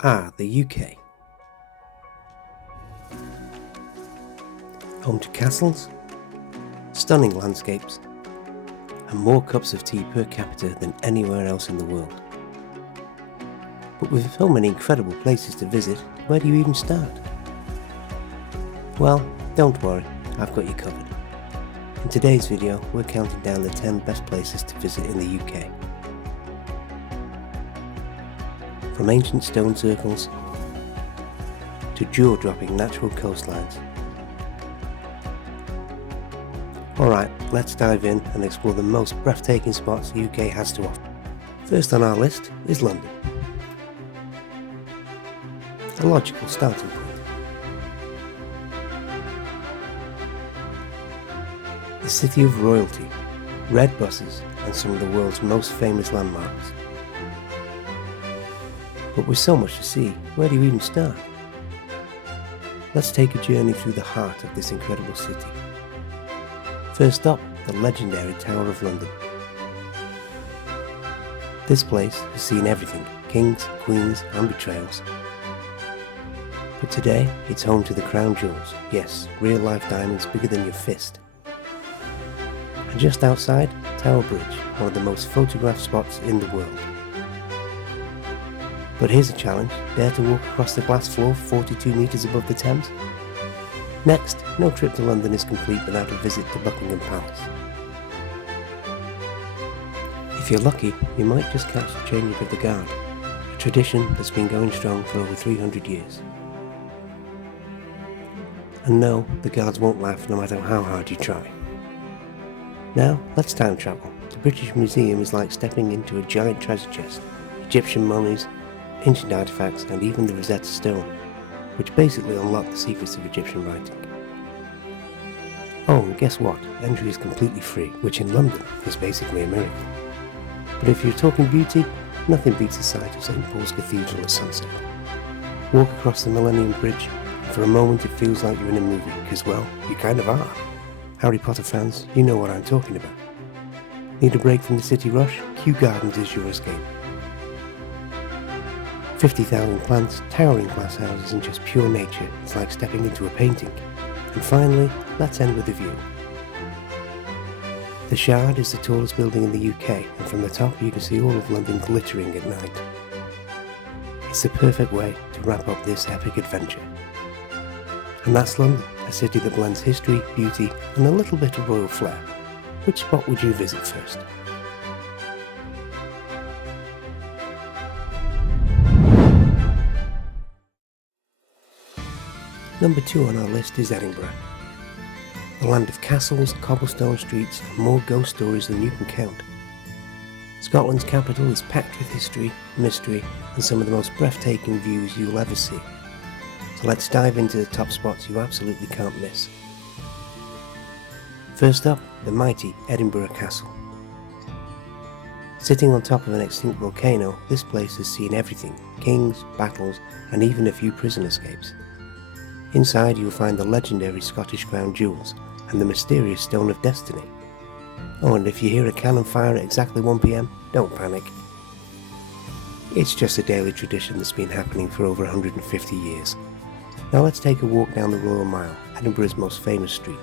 The UK. Home to castles, stunning landscapes, and more cups of tea per capita than anywhere else in the world. But with so many incredible places to visit, where do you even start? Well, don't worry, I've got you covered. In today's video, we're counting down the 10 best places to visit in the UK. From ancient stone circles to jaw-dropping natural coastlines. Alright, let's dive in and explore the most breathtaking spots the UK has to offer. First on our list is London. A logical starting point. The city of royalty, red buses and some of the world's most famous landmarks. But with so much to see, where do you even start? Let's take a journey through the heart of this incredible city. First up, the legendary Tower of London. This place has seen everything, kings, queens and betrayals. But today, it's home to the crown jewels, yes, real-life diamonds bigger than your fist. And just outside, Tower Bridge, one of the most photographed spots in the world. But here's a challenge, dare to walk across the glass floor 42 metres above the Thames? Next, no trip to London is complete without a visit to Buckingham Palace. If you're lucky, you might just catch the changing of the guard, a tradition that's been going strong for over 300 years. And no, the guards won't laugh no matter how hard you try. Now, let's time travel. The British Museum is like stepping into a giant treasure chest. Egyptian mummies, ancient artifacts and even the Rosetta Stone, which basically unlock the secrets of Egyptian writing. Oh, and guess what? Entry is completely free, which in London is basically a miracle. But if you're talking beauty, nothing beats the sight of St Paul's Cathedral at sunset. Walk across the Millennium Bridge, and for a moment it feels like you're in a movie, because well, you kind of are. Harry Potter fans, you know what I'm talking about. Need a break from the city rush? Kew Gardens is your escape. 50,000 plants, towering glass houses and just pure nature, it's like stepping into a painting. And finally, let's end with a view. The Shard is the tallest building in the UK, and from the top you can see all of London glittering at night. It's the perfect way to wrap up this epic adventure. And that's London, a city that blends history, beauty and a little bit of royal flair. Which spot would you visit first? Number 2 on our list is Edinburgh. The land of castles, cobblestone streets and more ghost stories than you can count. Scotland's capital is packed with history, mystery and some of the most breathtaking views you'll ever see. So let's dive into the top spots you absolutely can't miss. First up, the mighty Edinburgh Castle. Sitting on top of an extinct volcano, this place has seen everything, kings, battles and even a few prison escapes. Inside you'll find the legendary Scottish crown jewels and the mysterious Stone of Destiny. Oh, and if you hear a cannon fire at exactly 1 PM, don't panic. It's just a daily tradition that's been happening for over 150 years. Now let's take a walk down the Royal Mile, Edinburgh's most famous street,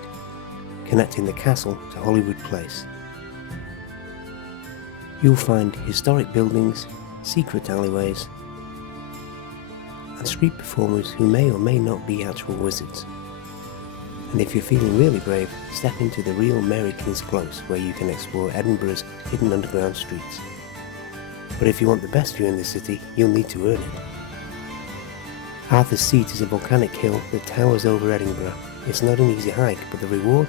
connecting the castle to Holyrood Place. You'll find historic buildings, secret alleyways, and street performers who may or may not be actual wizards. And if you're feeling really brave, step into the real Mary King's Close where you can explore Edinburgh's hidden underground streets. But if you want the best view in the city, you'll need to earn it. Arthur's Seat is a volcanic hill that towers over Edinburgh. It's not an easy hike, but the reward?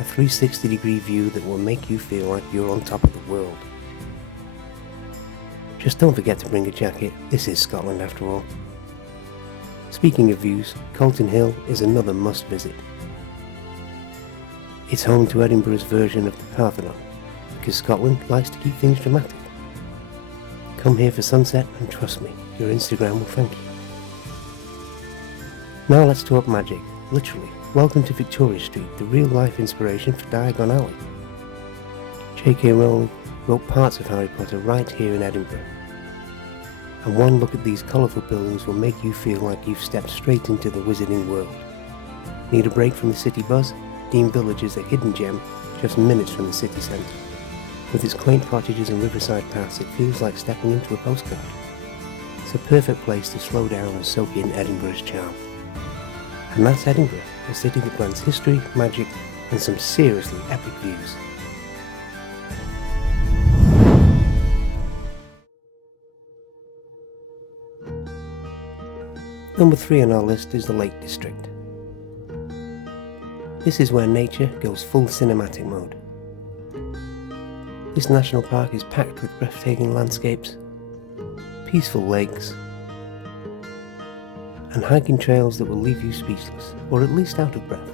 A 360-degree view that will make you feel like you're on top of the world. Just don't forget to bring a jacket, this is Scotland after all. Speaking of views, Hinton Hill is another must visit. It's home to Edinburgh's version of the Parthenon, because Scotland likes to keep things dramatic. Come here for sunset and trust me, your Instagram will thank you. Now let's talk magic, literally. Welcome to Victoria Street, the real life inspiration for Diagon Alley. J.K. Rowling wrote parts of Harry Potter right here in Edinburgh. and one look at these colourful buildings will make you feel like you've stepped straight into the wizarding world. Need a break from the city buzz? Dean Village is a hidden gem just minutes from the city centre. With its quaint cottages and riverside paths, it feels like stepping into a postcard. It's a perfect place to slow down and soak in Edinburgh's charm. And that's Edinburgh, a city that blends history, magic, and some seriously epic views. Number 3 on our list is the Lake District. This is where nature goes full cinematic mode. This national park is packed with breathtaking landscapes, peaceful lakes, and hiking trails that will leave you speechless, or at least out of breath.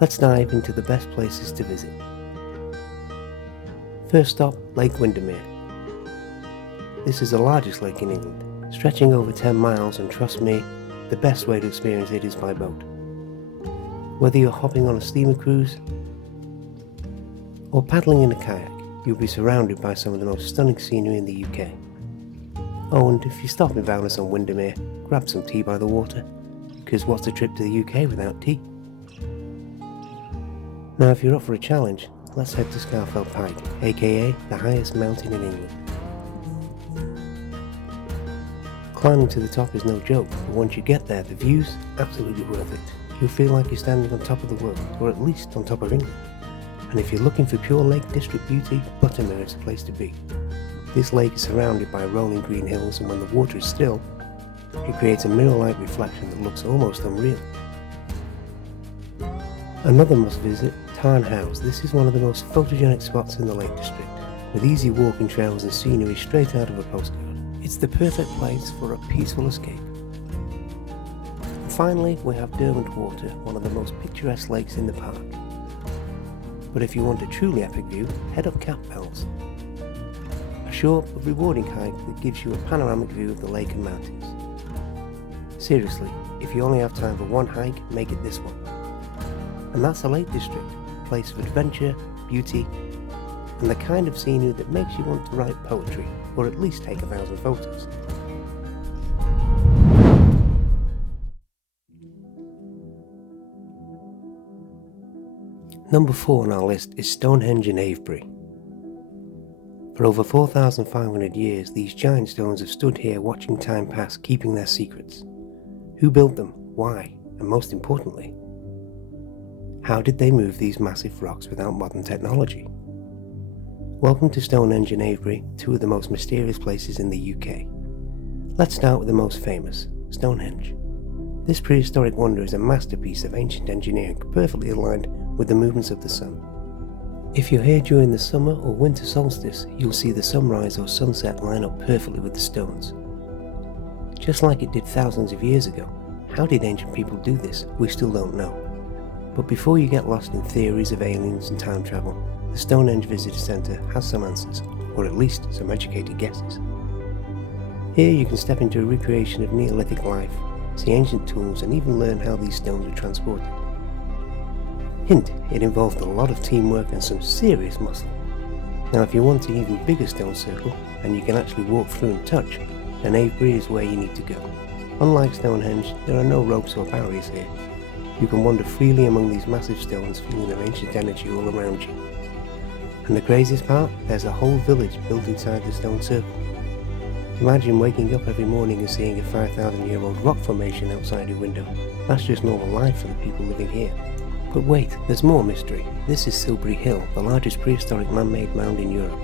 Let's dive into the best places to visit. First stop, Lake Windermere. This is the largest lake in England, stretching over 10 miles, and trust me, the best way to experience it is by boat. Whether you're hopping on a steamer cruise or paddling in a kayak, you'll be surrounded by some of the most stunning scenery in the UK. Oh, and if you stop in Bourton on Windermere, grab some tea by the water, because what's a trip to the UK without tea? Now if you're up for a challenge, let's head to Scafell Pike, aka the highest mountain in England. Climbing to the top is no joke, but once you get there, the view's absolutely worth it. You'll feel like you're standing on top of the world, or at least on top of England. And if you're looking for pure Lake District beauty, Buttermere is the place to be. This lake is surrounded by rolling green hills, and when the water is still, it creates a mirror-like reflection that looks almost unreal. Another must visit, Tarn House. This is one of the most photogenic spots in the Lake District, with easy walking trails and scenery straight out of a postcard. It's the perfect place for a peaceful escape. And finally, we have Derwent-Water, one of the most picturesque lakes in the park. But if you want a truly epic view, head up Campbell's. A short but rewarding hike that gives you a panoramic view of the lake and mountains. Seriously, if you only have time for one hike, make it this one. And that's the Lake District, a place of adventure, beauty, and the kind of scenery that makes you want to write poetry, or at least take 1,000 photos. Number 4 on our list is Stonehenge in Avebury. For over 4,500 years, these giant stones have stood here watching time pass, keeping their secrets. Who built them? Why? And most importantly, how did they move these massive rocks without modern technology? Welcome to Stonehenge in Avebury, two of the most mysterious places in the UK. Let's start with the most famous, Stonehenge. This prehistoric wonder is a masterpiece of ancient engineering, perfectly aligned with the movements of the sun. If you're here during the summer or winter solstice, you'll see the sunrise or sunset line up perfectly with the stones. Just like it did thousands of years ago. How did ancient people do this? We still don't know. But before you get lost in theories of aliens and time travel, the Stonehenge Visitor Centre has some answers, or at least some educated guesses. Here you can step into a recreation of Neolithic life, see ancient tools, and even learn how these stones were transported. Hint, it involved a lot of teamwork and some serious muscle. Now if you want an even bigger stone circle, and you can actually walk through and touch, then Avebury is where you need to go. Unlike Stonehenge, there are no ropes or barriers here. You can wander freely among these massive stones, feeling their ancient energy all around you. And the craziest part, there's a whole village built inside the stone circle. Imagine waking up every morning and seeing a 5,000-year-old rock formation outside your window. That's just normal life for the people living here. But wait, there's more mystery. This is Silbury Hill, the largest prehistoric man-made mound in Europe.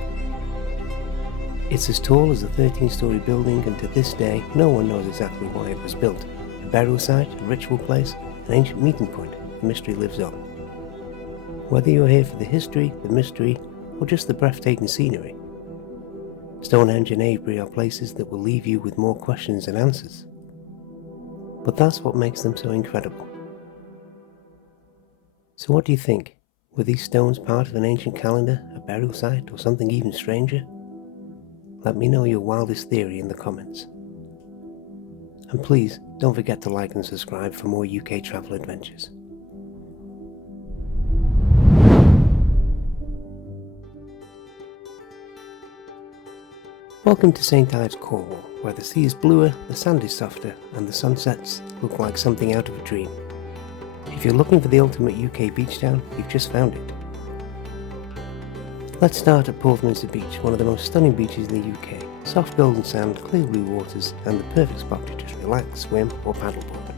It's as tall as a 13-storey building, and to this day, no one knows exactly why it was built. A burial site, a ritual place, an ancient meeting point, the mystery lives on. Whether you're here for the history, the mystery, or just the breathtaking scenery, Stonehenge and Avebury are places that will leave you with more questions than answers. But that's what makes them so incredible. So what do you think? Were these stones part of an ancient calendar, a burial site, or something even stranger? Let me know your wildest theory in the comments. And please, don't forget to like and subscribe for more UK travel adventures. Welcome to St Ives, Cornwall, where the sea is bluer, the sand is softer, and the sunsets look like something out of a dream. If you're looking for the ultimate UK beach town, you've just found it. Let's start at Porthminster Beach, one of the most stunning beaches in the UK. Soft golden sand, clear blue waters, and the perfect spot to just relax, swim, or paddleboard.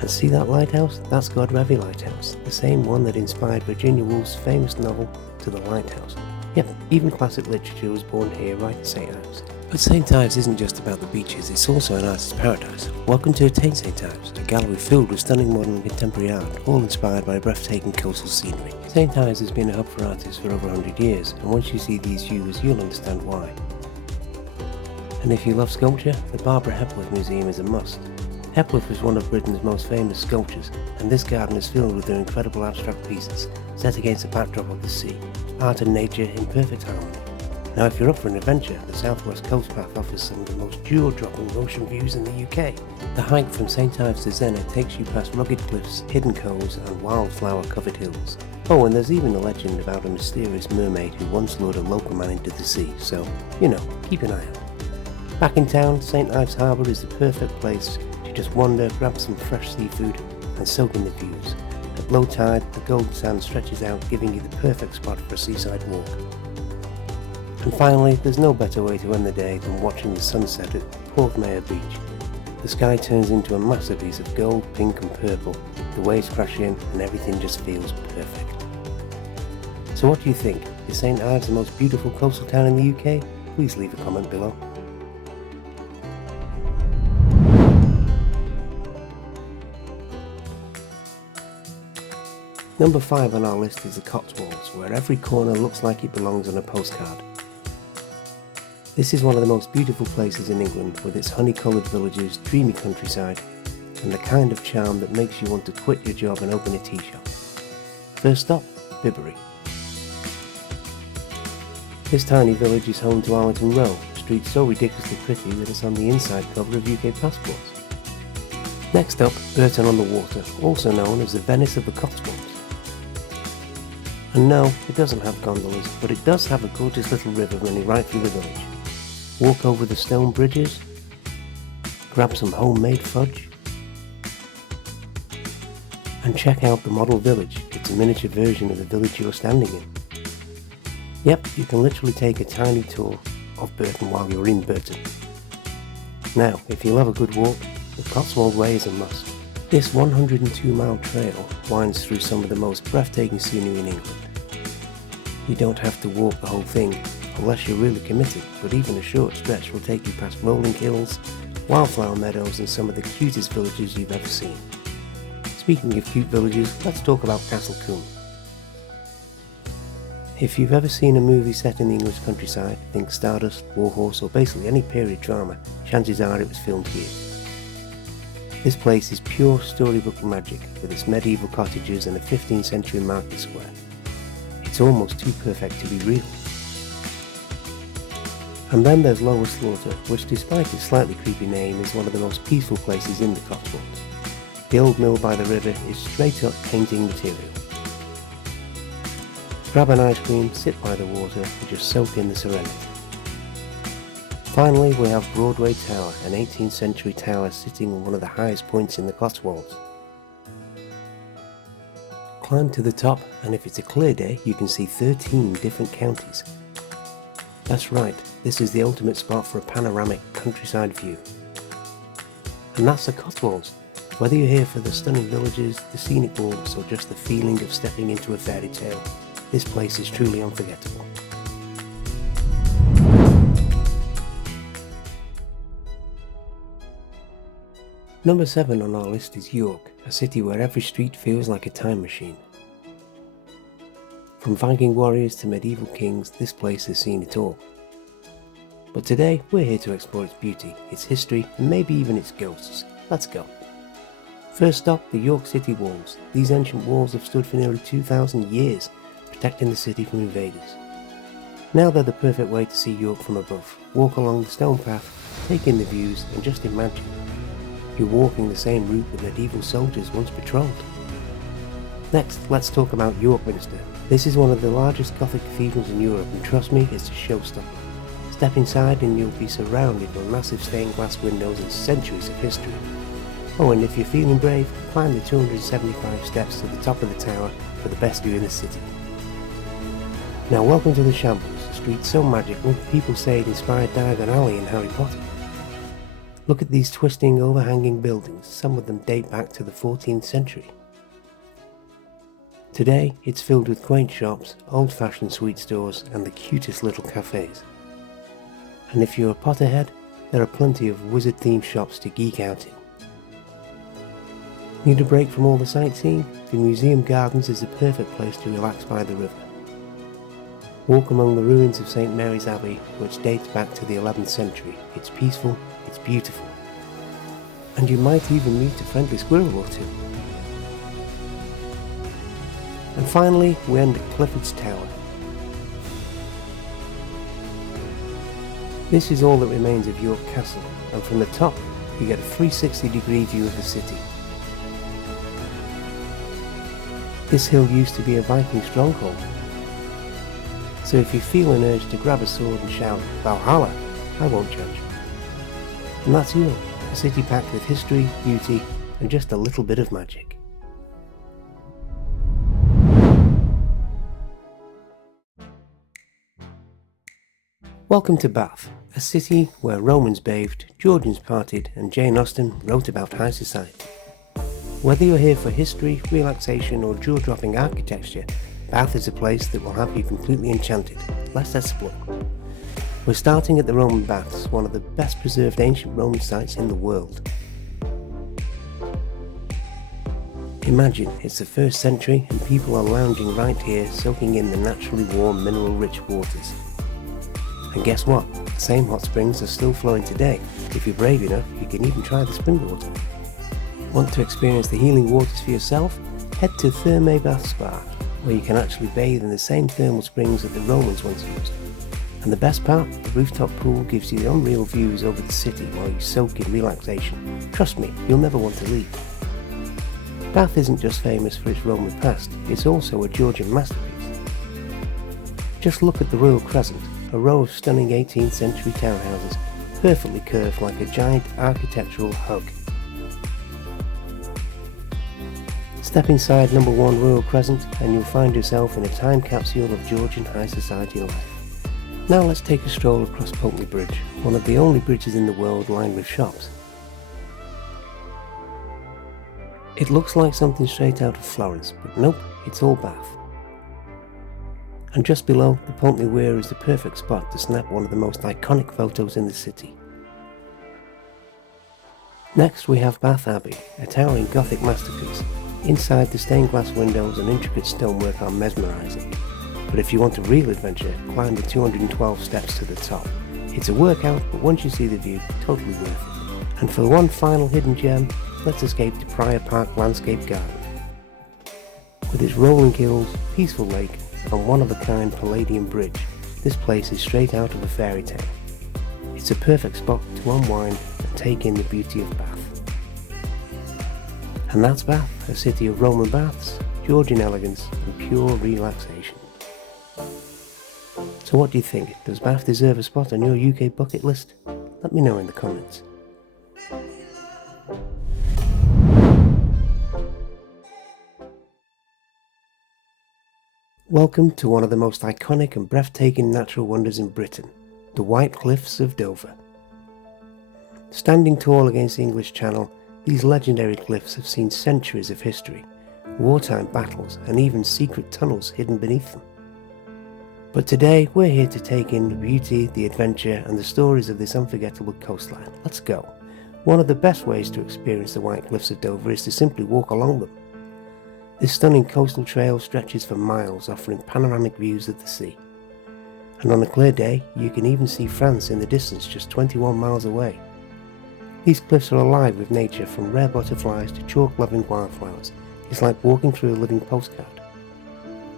And see that lighthouse? That's Godrevy Lighthouse, the same one that inspired Virginia Woolf's famous novel To the Lighthouse. Yep, even classic literature was born here right in St Ives. But St Ives isn't just about the beaches, it's also an artist's paradise. Welcome to Attain St Ives, a gallery filled with stunning modern and contemporary art, all inspired by breathtaking coastal scenery. St Ives has been a hub for artists for over 100 years, and once you see these views, you'll understand why. And if you love sculpture, the Barbara Hepworth Museum is a must. Hepworth was one of Britain's most famous sculptors, and this garden is filled with their incredible abstract pieces, set against the backdrop of the sea, art and nature in perfect harmony. Now if you're up for an adventure, the South West Coast Path offers some of the most jaw-dropping ocean views in the UK. The hike from St Ives to Zena takes you past rugged cliffs, hidden coves and wildflower-covered hills. Oh, and there's even a legend about a mysterious mermaid who once lured a local man into the sea, so, keep an eye out. Back in town, St Ives Harbour is the perfect place to just wander, grab some fresh seafood and soak in the views. At low tide, the golden sand stretches out, giving you the perfect spot for a seaside walk. And finally, there's no better way to end the day than watching the sunset at Porthmeyer Beach. The sky turns into a masterpiece of gold, pink and purple, the waves crash in and everything just feels perfect. So what do you think? Is St Ives the most beautiful coastal town in the UK? Please leave a comment below. Number 5 on our list is the Cotswolds, where every corner looks like it belongs on a postcard. This is one of the most beautiful places in England, with its honey-coloured villages, dreamy countryside, and the kind of charm that makes you want to quit your job and open a tea shop. First stop, Bibury. This tiny village is home to Arlington Row, a street so ridiculously pretty that it's on the inside cover of UK passports. Next up, Bourton-on-the-Water, also known as the Venice of the Cotswolds. And no, it doesn't have gondolas, but it does have a gorgeous little river running right through the village. Walk over the stone bridges, grab some homemade fudge, and check out the model village. It's a miniature version of the village you're standing in. Yep, you can literally take a tiny tour of Bourton while you're in Bourton. Now, if you love a good walk, the Cotswold Way is a must. This 102-mile trail winds through some of the most breathtaking scenery in England. You don't have to walk the whole thing unless you're really committed, but even a short stretch will take you past rolling hills, wildflower meadows and some of the cutest villages you've ever seen. Speaking of cute villages, let's talk about Castle Combe. If you've ever seen a movie set in the English countryside, think Stardust, Warhorse or basically any period drama, chances are it was filmed here. This place is pure storybook magic, with its medieval cottages and a 15th century market square. It's almost too perfect to be real. And then there's Lower Slaughter, which despite its slightly creepy name is one of the most peaceful places in the Cotswolds. The old mill by the river is straight up painting material. Grab an ice cream, sit by the water and just soak in the serenity. Finally, we have Broadway Tower, an 18th century tower sitting on one of the highest points in the Cotswolds. Climb to the top, and if it's a clear day, you can see 13 different counties. That's right, this is the ultimate spot for a panoramic countryside view. And that's the Cotswolds. Whether you're here for the stunning villages, the scenic walks, or just the feeling of stepping into a fairy tale, this place is truly unforgettable. Number 7 on our list is York, a city where every street feels like a time machine. From Viking warriors to medieval kings, this place has seen it all. But today, we're here to explore its beauty, its history, and maybe even its ghosts. Let's go. First stop, the York City Walls. These ancient walls have stood for nearly 2,000 years, protecting the city from invaders. Now they're the perfect way to see York from above. Walk along the stone path, take in the views, and just imagine you're walking the same route that medieval soldiers once patrolled. Next, let's talk about York Minster. This is one of the largest Gothic cathedrals in Europe, and trust me, it's a showstopper. Step inside and you'll be surrounded by massive stained glass windows and centuries of history. Oh, and if you're feeling brave, climb the 275 steps to the top of the tower for the best view in the city. Now welcome to the Shambles, a street so magical people say it inspired Diagon Alley in Harry Potter. Look at these twisting, overhanging buildings, some of them date back to the 14th century. Today it's filled with quaint shops, old-fashioned sweet stores and the cutest little cafes. And if you're a Potterhead, there are plenty of wizard-themed shops to geek out in. Need a break from all the sightseeing? The museum gardens is the perfect place to relax by the river. Walk among the ruins of St Mary's Abbey, which dates back to the 11th century. It's peaceful, it's beautiful. And you might even meet a friendly squirrel or two. And finally, we end at Clifford's Tower. This is all that remains of York Castle, and from the top, you get a 360-degree view of the city. This hill used to be a Viking stronghold. So if you feel an urge to grab a sword and shout, Valhalla, I won't judge. And that's York, a city packed with history, beauty, and just a little bit of magic. Welcome to Bath, a city where Romans bathed, Georgians partied, and Jane Austen wrote about high society. Whether you're here for history, relaxation, or jaw-dropping architecture, Bath is a place that will have you completely enchanted. Let's explore. We're starting at the Roman Baths, one of the best preserved ancient Roman sites in the world. Imagine it's the 1st century and people are lounging right here, soaking in the naturally warm, mineral-rich waters. And guess what? The same hot springs are still flowing today. If you're brave enough, you can even try the spring water. Want to experience the healing waters for yourself? Head to Thermae Bath Spa, where you can actually bathe in the same thermal springs that the Romans once used. And the best part, the rooftop pool gives you the unreal views over the city while you soak in relaxation. Trust me, you'll never want to leave. Bath isn't just famous for its Roman past, it's also a Georgian masterpiece. Just look at the Royal Crescent, a row of stunning 18th century townhouses, perfectly curved like a giant architectural hug. Step inside number 1 Royal Crescent and you'll find yourself in a time capsule of Georgian high society life. Now let's take a stroll across Pulteney Bridge, one of the only bridges in the world lined with shops. It looks like something straight out of Florence, but nope, it's all Bath. And just below, the Pulteney Weir is the perfect spot to snap one of the most iconic photos in the city. Next we have Bath Abbey, a towering Gothic masterpiece. Inside, the stained glass windows and intricate stonework are mesmerising. But if you want a real adventure, climb the 212 steps to the top. It's a workout, but once you see the view, totally worth it. And for one final hidden gem, let's escape to Prior Park Landscape Garden. With its rolling hills, peaceful lake, and one-of-a-kind Palladian bridge, this place is straight out of a fairy tale. It's a perfect spot to unwind and take in the beauty of Bath. And that's Bath, a city of Roman baths, Georgian elegance, and pure relaxation. So what do you think? Does Bath deserve a spot on your UK bucket list? Let me know in the comments. Welcome to one of the most iconic and breathtaking natural wonders in Britain, the White Cliffs of Dover. Standing tall against the English Channel, these legendary cliffs have seen centuries of history, wartime battles, and even secret tunnels hidden beneath them. But today, we're here to take in the beauty, the adventure, and the stories of this unforgettable coastline. Let's go. One of the best ways to experience the White Cliffs of Dover is to simply walk along them. This stunning coastal trail stretches for miles, offering panoramic views of the sea. And on a clear day, you can even see France in the distance just 21 miles away. These cliffs are alive with nature, from rare butterflies to chalk-loving wildflowers. It's like walking through a living postcard.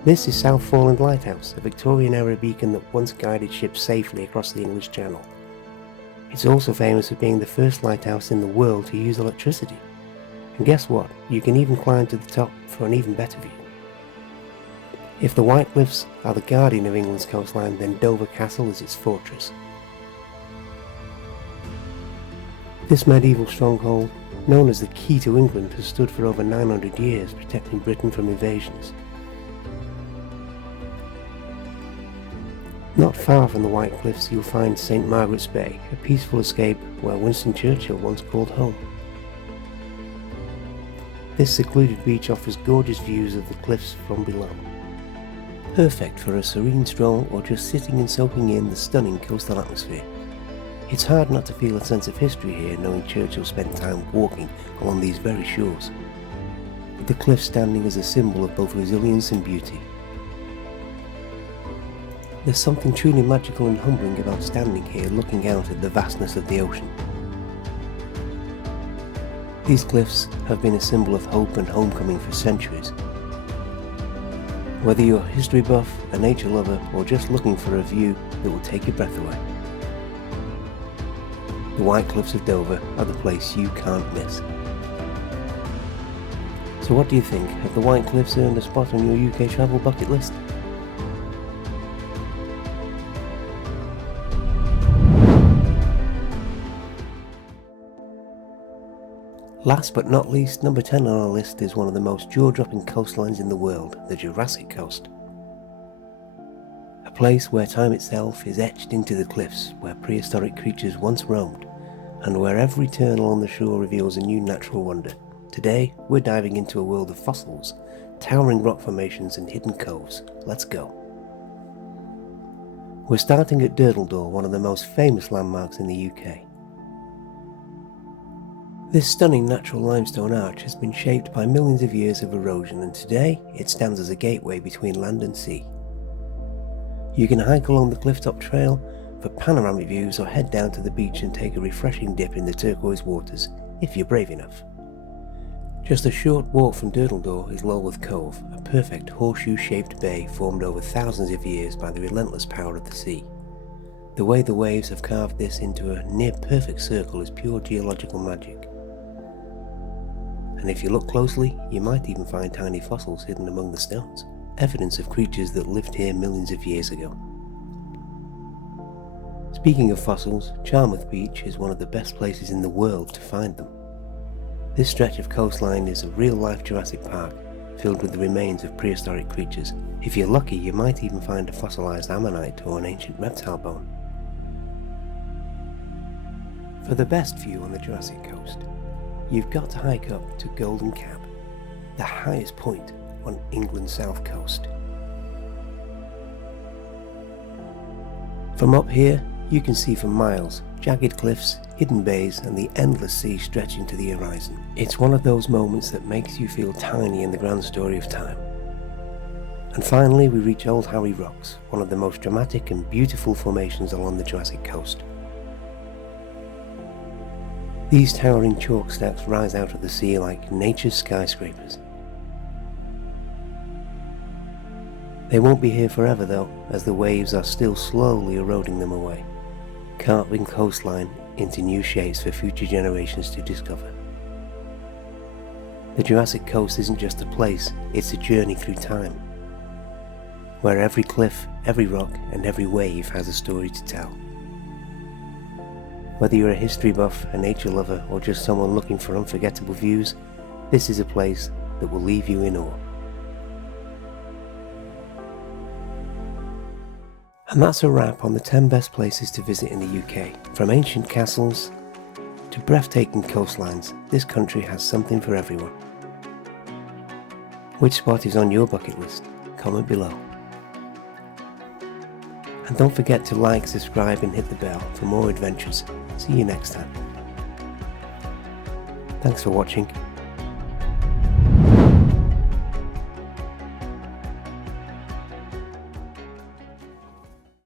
This is South Foreland Lighthouse, a Victorian-era beacon that once guided ships safely across the English Channel. It's also famous for being the first lighthouse in the world to use electricity. And guess what? You can even climb to the top for an even better view. If the White Cliffs are the guardian of England's coastline, then Dover Castle is its fortress. This medieval stronghold, known as the Key to England, has stood for over 900 years, protecting Britain from invasions. Not far from the White Cliffs you'll find St Margaret's Bay, a peaceful escape where Winston Churchill once called home. This secluded beach offers gorgeous views of the cliffs from below. Perfect for a serene stroll or just sitting and soaking in the stunning coastal atmosphere. It's hard not to feel a sense of history here, knowing Churchill spent time walking along these very shores, with the cliffs standing as a symbol of both resilience and beauty. There's something truly magical and humbling about standing here looking out at the vastness of the ocean. These cliffs have been a symbol of hope and homecoming for centuries. Whether you're a history buff, a nature lover, or just looking for a view that will take your breath away, the White Cliffs of Dover are the place you can't miss. So what do you think? Have the White Cliffs earned a spot on your UK travel bucket list? Last but not least, number 10 on our list is one of the most jaw-dropping coastlines in the world, the Jurassic Coast. A place where time itself is etched into the cliffs, where prehistoric creatures once roamed, and where every turn along the shore reveals a new natural wonder. Today, we're diving into a world of fossils, towering rock formations and hidden coves. Let's go. We're starting at Durdledore, one of the most famous landmarks in the UK. This stunning natural limestone arch has been shaped by millions of years of erosion, and today it stands as a gateway between land and sea. You can hike along the clifftop trail for panoramic views or head down to the beach and take a refreshing dip in the turquoise waters, if you're brave enough. Just a short walk from Durdledore is Lulworth Cove, a perfect horseshoe-shaped bay formed over thousands of years by the relentless power of the sea. The way the waves have carved this into a near-perfect circle is pure geological magic. And if you look closely, you might even find tiny fossils hidden among the stones, evidence of creatures that lived here millions of years ago. Speaking of fossils, Charmouth Beach is one of the best places in the world to find them. This stretch of coastline is a real-life Jurassic Park, filled with the remains of prehistoric creatures. If you're lucky, you might even find a fossilized ammonite or an ancient reptile bone. For the best view on the Jurassic Coast, you've got to hike up to Golden Cap, the highest point on England's south coast. From up here, you can see for miles jagged cliffs, hidden bays, and the endless sea stretching to the horizon. It's one of those moments that makes you feel tiny in the grand story of time. And finally, we reach Old Harry Rocks, one of the most dramatic and beautiful formations along the Jurassic Coast. These towering chalk stacks rise out of the sea like nature's skyscrapers. They won't be here forever though, as the waves are still slowly eroding them away, carving coastline into new shapes for future generations to discover. The Jurassic Coast isn't just a place, it's a journey through time, where every cliff, every rock, and every wave has a story to tell. Whether you're a history buff, a nature lover, or just someone looking for unforgettable views, this is a place that will leave you in awe. And that's a wrap on the 10 best places to visit in the UK. From ancient castles to breathtaking coastlines, this country has something for everyone. Which spot is on your bucket list? Comment below. And don't forget to like, subscribe and hit the bell for more adventures. See you next time. Thanks for watching.